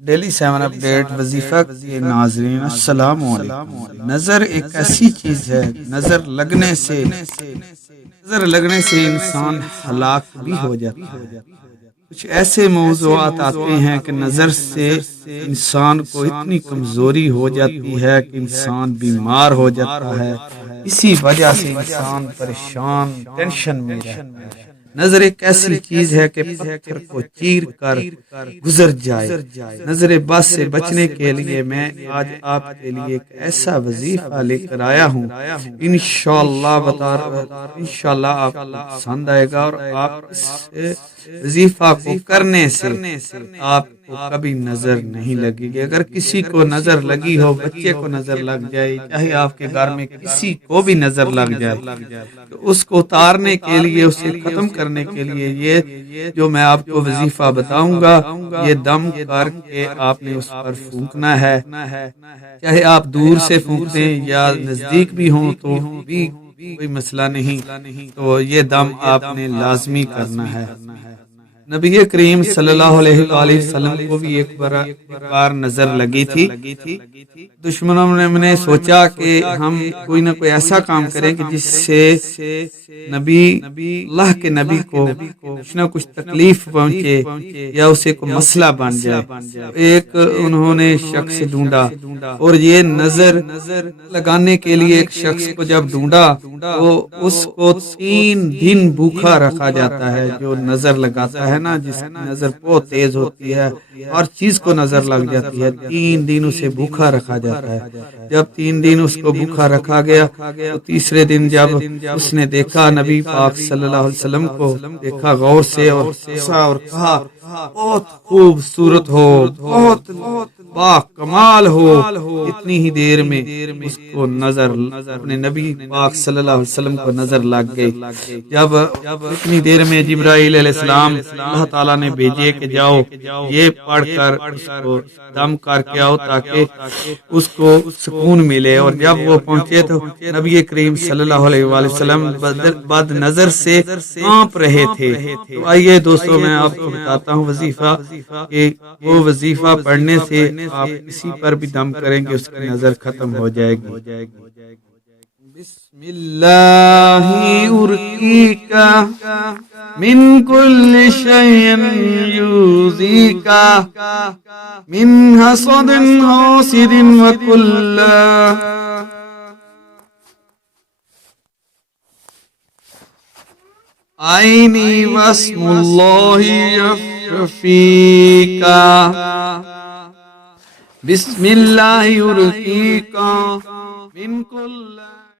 Daily 7 update وظیفہ کے ناظرین السلام علیکم۔ نظر ایک ایسی چیز ہے، نظر لگنے سے انسان ہلاک بھی ہو جاتا ہے۔ کچھ ایسے موضوعات آتے ہیں کہ نظر سے انسان کو اتنی کمزوری ہو جاتی ہے کہ انسان بیمار ہو جاتا ہے، اسی وجہ سے انسان پریشان ٹینشن میں رہتا ہے۔ نظر ایک ایسی چیز ہے کہ پتھر کو چیر کر گزر جائے۔ نظر بس سے بچنے کے لیے میں آج آپ کے لیے ایک ایسا وظیفہ لے کر آیا ہوں، انشاءاللہ آپ کو پسند آئے گا، اور آپ اس وظیفہ کو کرنے سے آپ کو کبھی نظر نہیں لگے گی۔ اگر کسی کو نظر لگی ہو، بچے کو نظر لگ جائے، چاہے آپ کے گھر میں کسی کو بھی نظر لگ جائے، تو اس کو اتارنے کے لیے، اسے ختم کرنے کے لیے یہ جو میں آپ کو وظیفہ بتاؤں گا، یہ دم کر کے آپ نے اس پر پھونکنا ہے، چاہے آپ دور سے پھونک دیں یا نزدیک بھی ہوں تو بھی کوئی مسئلہ نہیں، تو یہ دم آپ نے لازمی کرنا ہے۔ نبی کریم صلی اللہ علیہ وآلہ وسلم کو بھی ایک بار نظر لگی تھی۔ دشمنوں نے سوچا کہ ہم کوئی نہ کوئی ایسا کام کریں کہ جس سے اللہ کے نبی کو کچھ نہ کچھ تکلیف پہنچے یا اسے کوئی مسئلہ بن جائے۔ ایک انہوں نے شخص ڈھونڈا، اور یہ نظر لگانے کے لیے ایک شخص کو جب ڈھونڈا تو اس کو 3 دن بھوکا رکھا جاتا ہے۔ جو نظر لگاتا ہے نا، جس کی نظر بہت تیز ہوتی ہے، ہر چیز کو نظر لگ جاتی ہے، 3 دن اسے بھوکا رکھا جاتا ہے۔ جب 3 دن اس کو بھوکا رکھا گیا تو تیسرے دن جب اس نے دیکھا نبی پاک صلی اللہ علیہ وسلم کو، دیکھا غور سے اور کہا بہت خوبصورت ہو، بہت با کمال ہو۔ اتنی ہی دیر میں اس کو نظر اپنے نبی پاک صلی اللہ علیہ وسلم کو نظر لگ گئی۔ جب اتنی دیر میں جبرائیل علیہ السلام اللہ تعالیٰ نے بھیجے کہ جاؤ یہ پڑھ کر اس کو دم کر کے آؤ تاکہ اس کو سکون ملے، اور جب وہ پہنچے تو نبی کریم صلی اللہ علیہ وآلہ وسلم بد نظر سے کانپ رہے تھے۔ تو آئیے دوستو، میں آپ کو بتاتا ہوں وظیفہ، کہ وہ وظیفہ پڑھنے سے آپ کسی پر بھی دم کریں گے اس کی نظر ختم ہو جائے گی۔ بسم اللہ ارقیکا من کل شیء یؤذیکا من حسد حاسد وکل عینی واسم اللہ یشفیکا۔ بسم اللہ ارقیکا من کل